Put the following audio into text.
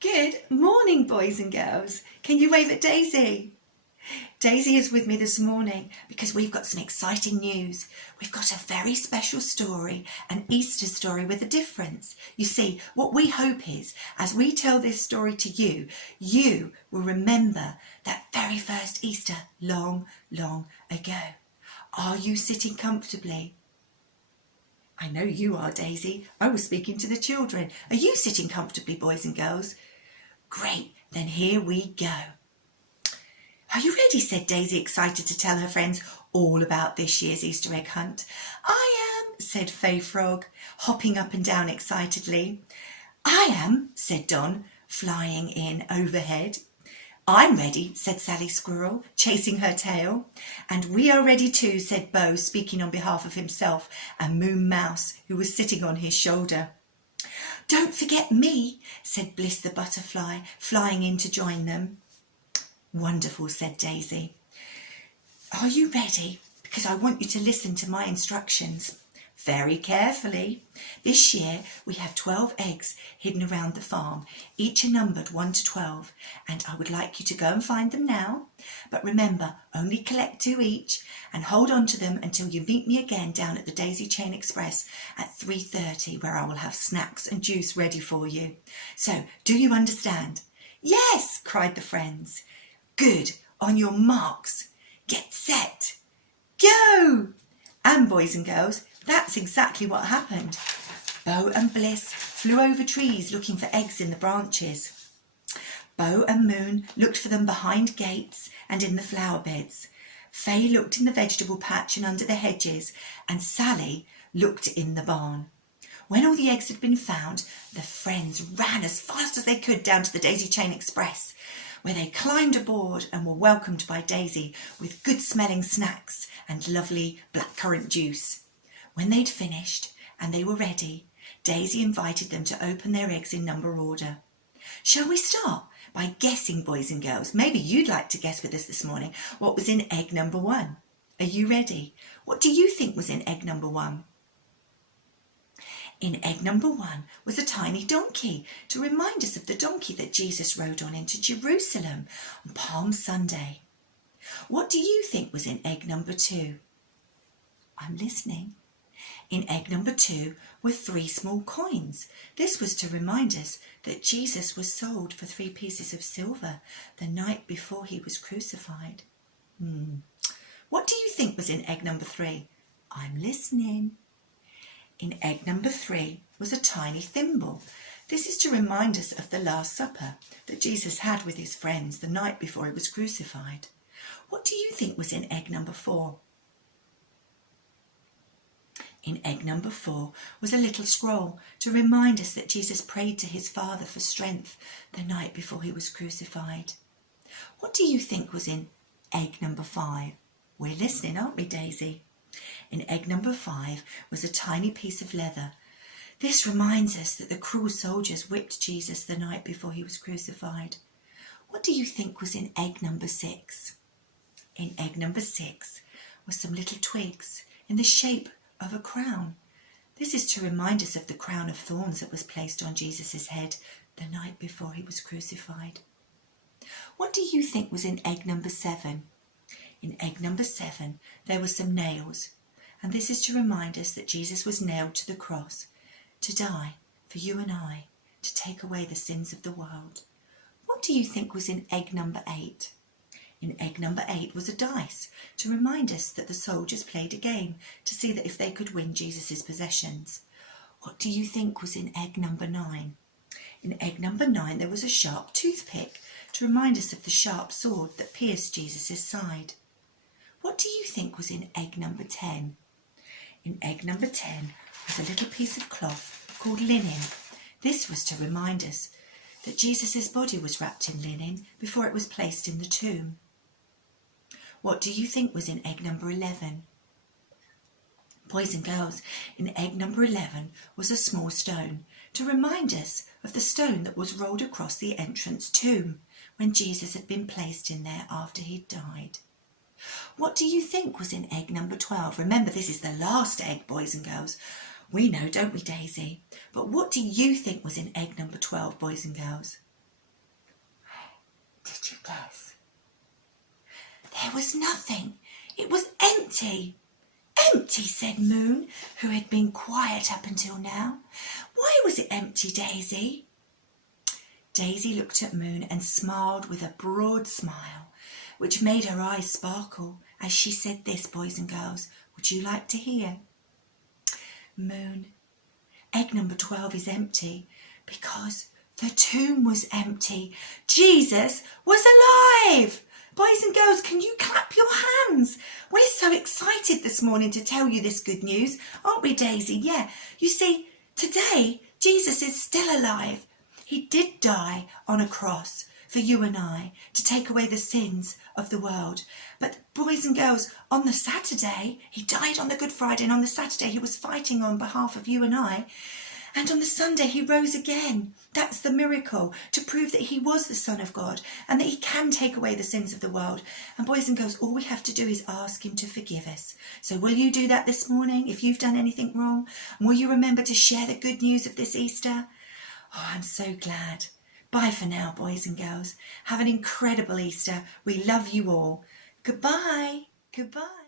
Good morning, boys and girls. Can you wave at Daisy? Daisy is with me this morning because we've got some exciting news. We've got a very special story, an Easter story with a difference. You see, what we hope is, as we tell this story to you, you will remember that very first Easter long, long ago. Are you sitting comfortably? I know you are, Daisy. I was speaking to the children. Are you sitting comfortably, boys and girls? Great, then here we go. Are you ready? Said Daisy, excited to tell her friends all about this year's Easter egg hunt. I am, said Fay Frog, hopping up and down excitedly. I am, said Don, flying in overhead. I'm ready, said Sally Squirrel, chasing her tail. And we are ready too, said Bo, speaking on behalf of himself and Moon Mouse, who was sitting on his shoulder. Don't forget me, said Bliss the butterfly, flying in to join them. Wonderful, said Daisy. Are you ready? Because I want you to listen to my instructions very carefully. This year we have 12 eggs hidden around the farm. Each are numbered 1 to 12, and I would like you to go and find them now. But remember, only collect 2 each and hold on to them until you meet me again down at the Daisy Chain Express at 3:30, where I will have snacks and juice ready for you. So, do you understand? Yes, cried the friends. Good. On your marks. Get set. Go! And boys and girls, that's exactly what happened. Bo and Bliss flew over trees looking for eggs in the branches. Bo and Moon looked for them behind gates and in the flower beds. Fay looked in the vegetable patch and under the hedges, and Sally looked in the barn. When all the eggs had been found, the friends ran as fast as they could down to the Daisy Chain Express, where they climbed aboard and were welcomed by Daisy with good-smelling snacks and lovely blackcurrant juice. When they'd finished and they were ready, Daisy invited them to open their eggs in number order. Shall we start by guessing, boys and girls? Maybe you'd like to guess with us this morning what was in egg number 1. Are you ready? What do you think was in egg number 1? In egg number 1 was a tiny donkey to remind us of the donkey that Jesus rode on into Jerusalem on Palm Sunday. What do you think was in egg number 2? I'm listening. In egg number 2 were 3 small coins. This was to remind us that Jesus was sold for 3 pieces of silver the night before he was crucified. What do you think was in egg number 3? I'm listening. In egg number 3 was a tiny thimble. This is to remind us of the Last Supper that Jesus had with his friends the night before he was crucified. What do you think was in egg number 4? In egg number 4 was a little scroll to remind us that Jesus prayed to his Father for strength the night before he was crucified. What do you think was in egg number 5? We're listening, aren't we, Daisy? In egg number 5 was a tiny piece of leather. This reminds us that the cruel soldiers whipped Jesus the night before he was crucified. What do you think was in egg number 6? In egg number 6 were some little twigs in the shape of a crown. This is to remind us of the crown of thorns that was placed on Jesus' head the night before he was crucified. What do you think was in egg number 7? In egg number 7 there were some nails, and this is to remind us that Jesus was nailed to the cross to die for you and I, to take away the sins of the world. What do you think was in egg number 8? In egg number 8 was a dice to remind us that the soldiers played a game to see that if they could win Jesus' possessions. What do you think was in egg number 9? In egg number 9 there was a sharp toothpick to remind us of the sharp sword that pierced Jesus' side. What do you think was in egg number 10? In egg number 10 was a little piece of cloth called linen. This was to remind us that Jesus' body was wrapped in linen before it was placed in the tomb. What do you think was in egg number 11? Boys and girls, in egg number 11 was a small stone to remind us of the stone that was rolled across the entrance tomb when Jesus had been placed in there after he'd died. What do you think was in egg number 12? Remember, this is the last egg, boys and girls. We know, don't we, Daisy? But what do you think was in egg number 12, boys and girls? Did you guess? There was nothing. It was empty. Empty, said Moon, who had been quiet up until now. Why was it empty, Daisy? Daisy looked at Moon and smiled with a broad smile, which made her eyes sparkle as she said this, boys and girls. Would you like to hear? Moon, egg number 12 is empty because the tomb was empty. Jesus was alive! Boys and girls, can you clap your hands? We're so excited this morning to tell you this good news, aren't we, Daisy? Yeah, you see, today Jesus is still alive. He did die on a cross for you and I to take away the sins of the world. But boys and girls, on the Saturday, he died on the Good Friday, and on the Saturday he was fighting on behalf of you and I. And on the Sunday he rose again. That's the miracle, to prove that he was the Son of God and that he can take away the sins of the world. And boys and girls, all we have to do is ask him to forgive us. So will you do that this morning if you've done anything wrong? And will you remember to share the good news of this Easter? Oh, I'm so glad. Bye for now, boys and girls. Have an incredible Easter. We love you all. Goodbye. Goodbye.